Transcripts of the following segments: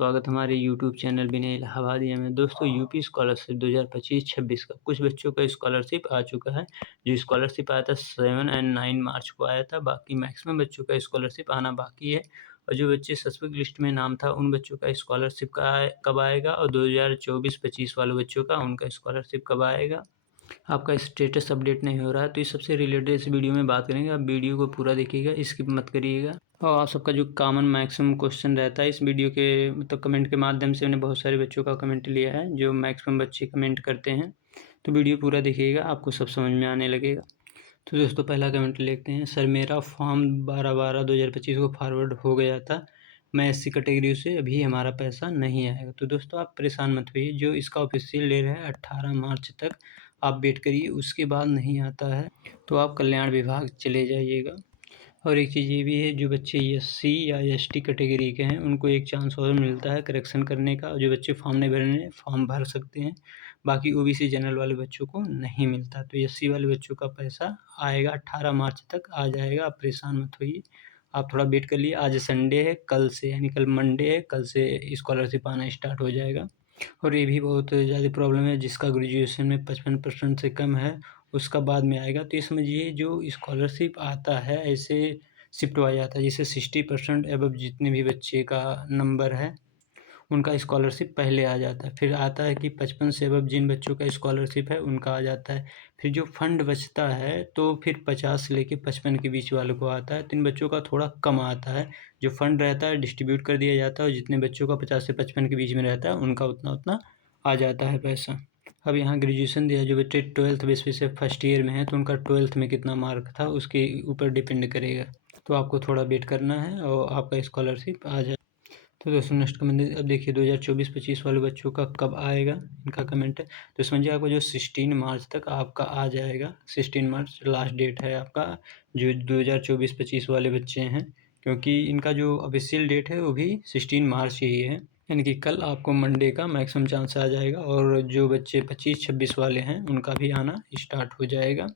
स्वागत हमारे YouTube channel विनय इलाहाबादिया में। दोस्तों यूपी स्कॉलरशिप 2025-26 का कुछ बच्चों का स्कॉलरशिप आ चुका है। जो स्कॉलरशिप आया था 7 एंड 9 मार्च को आया था। बाकी मैक्सिमम बच्चों का स्कॉलरशिप आना बाकी है और जो बच्चे सस्पेक्ट लिस्ट में नाम था उन बच्चों का स्कॉलरशिप का कब आएगा और 2024-25 वाले बच्चों का उनका स्कॉलरशिप कब आएगा। आपका स्टेटस अपडेट नहीं हो रहा है तो इस सबसे रिलेटेड इस वीडियो में बात करेंगे। आप वीडियो को पूरा देखिएगा, स्किप मत करिएगा। और आप सबका जो कॉमन मैक्सिमम क्वेश्चन रहता है इस वीडियो के मतलब कमेंट के माध्यम से मैंने बहुत सारे बच्चों का कमेंट लिया है जो मैक्सिमम बच्चे कमेंट करते हैं। तो वीडियो पूरा देखिएगा, आपको सब समझ में आने लगेगा। तो दोस्तों पहला कमेंट लेते हैं। सर मेरा फॉर्म 12/12/2025 को फॉरवर्ड हो गया था, मैं एससी कैटेगरी से, अभी हमारा पैसा नहीं आएगा। तो दोस्तों आप परेशान मत होइए, जो इसका ऑफिशियल डेट है 18 मार्च तक आप वेट करिए, उसके बाद नहीं आता है तो आप कल्याण विभाग चले जाइएगा। और एक चीज़ ये भी है, जो बच्चे एससी या एसटी कैटेगरी के हैं उनको एक चांस और मिलता है करेक्शन करने का। जो बच्चे फॉर्म नहीं भरे हैं फॉर्म भर सकते हैं, बाकी ओबीसी जनरल वाले बच्चों को नहीं मिलता। तो एससी वाले बच्चों का पैसा आएगा 18 मार्च तक आ जाएगा, आप परेशान मत होइए, आप थोड़ा वेट कर लिए। आज संडे है, कल से यानी कल मंडे है, कल से स्कॉलरशिप आना स्टार्ट हो जाएगा। और ये भी बहुत ज़्यादा प्रॉब्लम है, जिसका ग्रेजुएशन में 55% से कम है उसका बाद में आएगा। तो ये समझिए जो स्कॉलरशिप आता है ऐसे शिफ्ट हुआ जाता है, जैसे 60% एबव जितने भी बच्चे का नंबर है उनका स्कॉलरशिप पहले आ जाता है। फिर आता है कि 55 से एबव जिन बच्चों का स्कॉलरशिप है उनका आ जाता है। फिर जो फंड बचता है तो फिर 50 से लेके 55 के बीच वालों को आता है। तो इन बच्चों का थोड़ा कम आता है। जो फंड रहता है डिस्ट्रीब्यूट कर दिया जाता है और जितने बच्चों का 50 से 55 के बीच में रहता है उनका उतना उतना आ जाता है पैसा। अब यहाँ ग्रेजुएशन दिया, जो बच्चे 12th बेस पे से फर्स्ट ईयर में है तो उनका 12th में कितना मार्क था उसके ऊपर डिपेंड करेगा। तो आपको थोड़ा वेट करना है और आपका स्कॉलरशिप आ जाए। तो दोस्तों नेक्स्ट कमेंट अब देखिए 2024-25 वाले बच्चों का कब आएगा, इनका कमेंट है। तो समझिए आपको जो 16 मार्च तक आपका आ जाएगा, 16 मार्च लास्ट डेट है आपका, जो 2024-25 वाले बच्चे हैं, क्योंकि इनका जो ऑफिशियल डेट है वो भी 16 मार्च ही है, यानी कि कल आपको मंडे का मैक्सिमम चांस आ जाएगा। और जो बच्चे 25-26 वाले हैं उनका भी आना स्टार्ट हो जाएगा।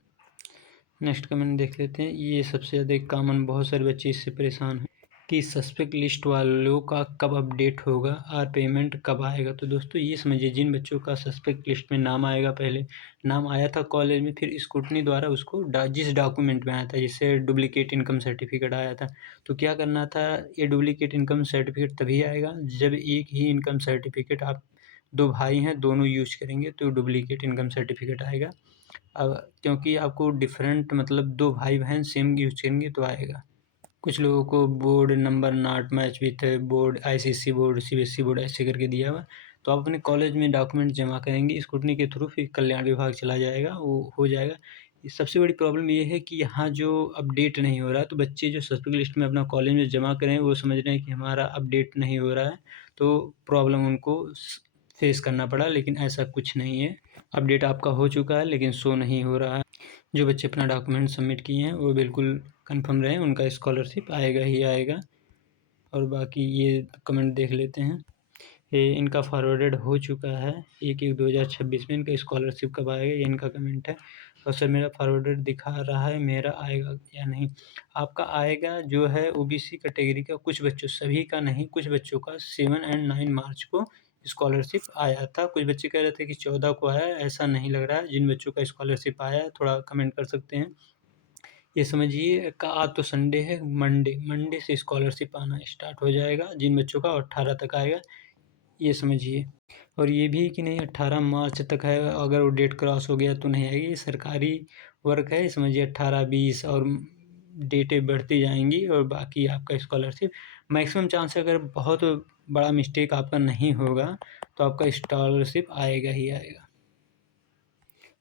नेक्स्ट कमेंट देख लेते हैं। ये सबसे ज़्यादा कॉमन, बहुत सारे बच्चे इससे परेशान हैं कि सस्पेक्ट लिस्ट वालों का कब अपडेट होगा और पेमेंट कब आएगा। तो दोस्तों ये समझिए, जिन बच्चों का सस्पेक्ट लिस्ट में नाम आएगा, पहले नाम आया था कॉलेज में, फिर स्क्रूटनी द्वारा उसको जिस डॉक्यूमेंट में आया था, जैसे डुप्लीकेट इनकम सर्टिफिकेट आया था, तो क्या करना था, ये डुप्लीकेट इनकम सर्टिफिकेट तभी आएगा जब एक ही इनकम सर्टिफिकेट आप दो भाई हैं दोनों यूज करेंगे तो डुप्लीकेट इनकम सर्टिफिकेट आएगा। अब क्योंकि आपको डिफरेंट मतलब दो भाई बहन सेम यूज करेंगे तो आएगा। कुछ लोगों को board number not match with board, ICSE board, CBSE board ऐसे करके दिया हुआ, तो आप अपने कॉलेज में डॉक्यूमेंट जमा करेंगे स्क्रूटनी के थ्रू, फिर कल्याण विभाग चला जाएगा, वो हो जाएगा। सबसे बड़ी प्रॉब्लम ये है कि यहाँ जो अपडेट नहीं हो रहा है, तो बच्चे जो सस्पेक्ट लिस्ट में अपना कॉलेज में जमा करें वो समझ रहे हैं कि हमारा अपडेट नहीं हो रहा है, तो प्रॉब्लम उनको फेस करना पड़ा, लेकिन ऐसा कुछ नहीं है। अपडेट आपका हो चुका है लेकिन शो नहीं हो रहा है। जो बच्चे अपना डॉक्यूमेंट सबमिट किए हैं वो बिल्कुल कंफर्म रहें, उनका स्कॉलरशिप आएगा ही आएगा। और बाकी ये कमेंट देख लेते हैं। ये इनका फॉरवर्डेड हो चुका है 1/1/2026 में, इनका स्कॉलरशिप कब आएगा ये इनका कमेंट है। और सर मेरा फॉरवर्डेड दिखा रहा है, मेरा आएगा या नहीं। आपका आएगा, जो है ओबीसी कैटेगरी का कुछ बच्चों, सभी का नहीं, कुछ बच्चों का 7 एंड 9 मार्च को स्कॉलरशिप आया था। कुछ बच्चे कह रहे थे कि 14 को आया, ऐसा नहीं लग रहा है। जिन बच्चों का स्कॉलरशिप आया है थोड़ा कमेंट कर सकते हैं। ये समझिए का आज तो संडे है, मंडे से स्कॉलरशिप आना स्टार्ट हो जाएगा जिन बच्चों का, 18 तक आएगा, ये समझिए। और ये भी कि नहीं 18 मार्च तक है, अगर वो डेट क्रॉस हो गया तो नहीं आएगी। ये सरकारी वर्क है, समझिए 18-20 और डेटें बढ़ती जाएंगी और बाकी आपका स्कॉलरशिप मैक्सिमम चांस है, अगर बहुत बड़ा मिस्टेक आपका नहीं होगा तो आपका स्कॉलरशिप आएगा ही आएगा।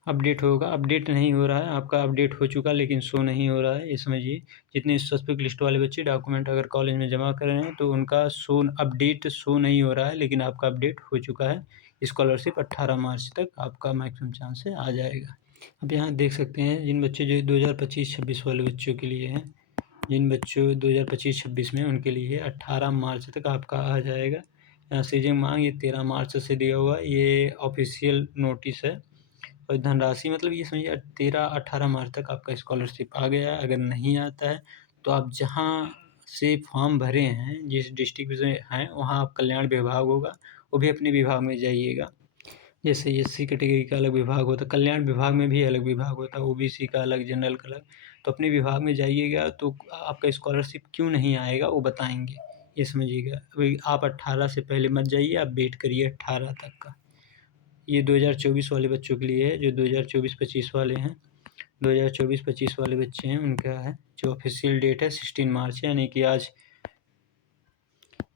अपडेट होगा, अपडेट नहीं हो रहा है, आपका अपडेट हो चुका लेकिन शो नहीं हो रहा है, ये समझिए। जितने सस्पेक्ट लिस्ट वाले बच्चे डॉक्यूमेंट अगर कॉलेज में जमा कर रहे हैं तो उनका अपडेट शो नहीं हो रहा है, लेकिन आपका अपडेट हो चुका है। स्कॉलरशिप 18 मार्च तक आपका मैक्सिमम चांस से आ जाएगा। अब यहाँ देख सकते हैं जिन बच्चे जो 2025-26 वाले बच्चों के लिए हैं, जिन बच्चों 2025-26 में, उनके लिए 18 मार्च तक आपका आ जाएगा। यहाँ सीजिंग मांग ये 13 मार्च से दिया हुआ, ये ऑफिशियल नोटिस है। और धनराशि मतलब ये समझिए 13-18 मार्च तक आपका स्कॉलरशिप आ गया है। अगर नहीं आता है तो आप जहाँ से फॉर्म भरे हैं, जिस डिस्ट्रिक्ट से हैं वहाँ आप कल्याण विभाग होगा, वो भी अपने विभाग में जाइएगा। जैसे एससी कैटेगरी का अलग विभाग होता है, कल्याण विभाग में भी अलग विभाग होता है, ओबीसी का अलग, जनरल का अलग। तो अपने विभाग में जाइएगा तो आपका स्कॉलरशिप क्यों नहीं आएगा वो बताएंगे, ये समझिएगा। अभी आप 18 से पहले मत जाइए, आप वेट करिए 18 तक का। ये 2024 वाले बच्चों के लिए है, जो 2024-25 वाले हैं। 2024-25 वाले बच्चे हैं उनका है, जो ऑफिशियल डेट है 16 मार्च है, यानी कि आज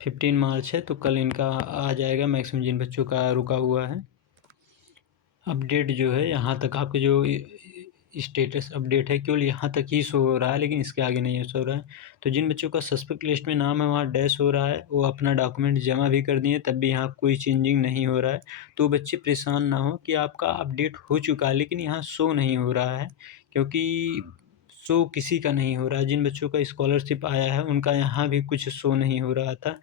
15 मार्च है, तो कल इनका आ जाएगा मैक्सिमम जिन बच्चों का रुका हुआ है। अपडेट जो है यहाँ तक आपके जो स्टेटस अपडेट है केवल यहाँ तक ही शो हो रहा है, लेकिन इसके आगे नहीं शो हो रहा है। तो जिन बच्चों का सस्पेक्ट लिस्ट में नाम है वहाँ डैश हो रहा है, वो अपना डॉक्यूमेंट जमा भी कर दिए, तब भी यहाँ कोई चेंजिंग नहीं हो रहा है। तो बच्चे परेशान ना हो कि आपका अपडेट हो चुका है लेकिन यहाँ शो नहीं हो रहा है, क्योंकि शो किसी का नहीं हो रहा है। जिन बच्चों का स्कॉलरशिप आया है उनका यहाँ भी कुछ शो नहीं हो रहा था,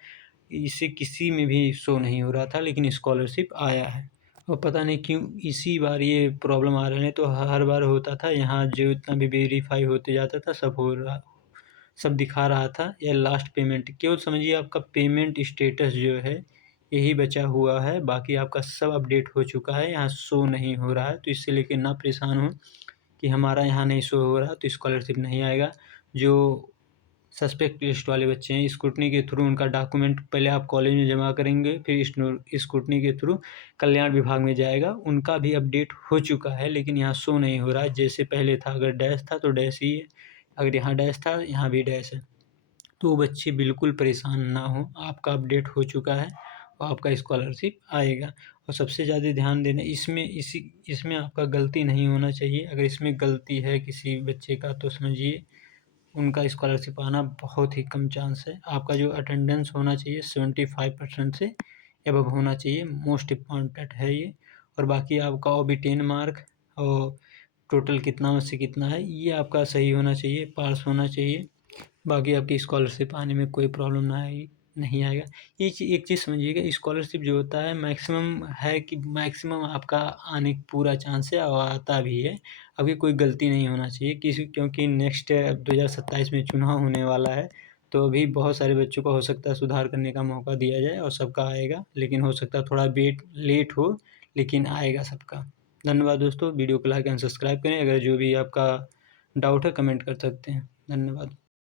इसे किसी में भी शो नहीं हो रहा था, लेकिन स्कॉलरशिप आया है। और पता नहीं क्यों इसी बार ये प्रॉब्लम आ रहा है, तो हर बार होता था यहाँ जो इतना भी वेरीफाई होते जाता था सब दिखा रहा था। यह लास्ट पेमेंट, केवल समझिए आपका पेमेंट स्टेटस जो है यही बचा हुआ है, बाकी आपका सब अपडेट हो चुका है, यहाँ शो नहीं हो रहा है। तो इससे लेके ना परेशान हो कि हमारा यहाँ नहीं शो हो रहा तो स्कॉलरशिप नहीं आएगा। जो सस्पेक्ट लिस्ट वाले बच्चे हैं, स्क्रूटनी के थ्रू उनका डॉक्यूमेंट पहले आप कॉलेज में जमा करेंगे, फिर स्क्रूटनी के थ्रू कल्याण विभाग में जाएगा, उनका भी अपडेट हो चुका है, लेकिन यहाँ शो नहीं हो रहा है जैसे पहले था। अगर डैश था तो डैश ही है, अगर यहाँ डैश था यहाँ भी डैश है। तो बच्चे बिल्कुल परेशान ना हो, आपका अपडेट हो चुका है और आपका स्कॉलरशिप आएगा। और सबसे ज़्यादा ध्यान देना इसमें आपका गलती नहीं होना चाहिए। अगर इसमें गलती है किसी बच्चे का तो समझिए उनका स्कॉलरशिप आना बहुत ही कम चांस है। आपका जो अटेंडेंस होना चाहिए 75% से एबव होना चाहिए, मोस्ट इम्पॉर्टेंट है ये। और बाकी आपका ओबी 10 मार्क और टोटल कितना में से कितना है ये आपका सही होना चाहिए, पास होना चाहिए। बाकी आपकी स्कॉलरशिप आने में कोई प्रॉब्लम नहीं आएगा। एक चीज़ समझिएगा, स्कॉलरशिप जो होता है मैक्सिमम है कि मैक्सिमम आपका आने का पूरा चांस है और आता भी है। अभी कोई गलती नहीं होना चाहिए क्योंकि नेक्स्ट 2027 में चुनाव होने वाला है, तो अभी बहुत सारे बच्चों को हो सकता है सुधार करने का मौका दिया जाए और सबका आएगा, लेकिन हो सकता है थोड़ा लेट हो, लेकिन आएगा सबका। धन्यवाद दोस्तों, वीडियो को लाइक एंड सब्सक्राइब करें। अगर जो भी आपका डाउट है कमेंट कर सकते हैं। धन्यवाद।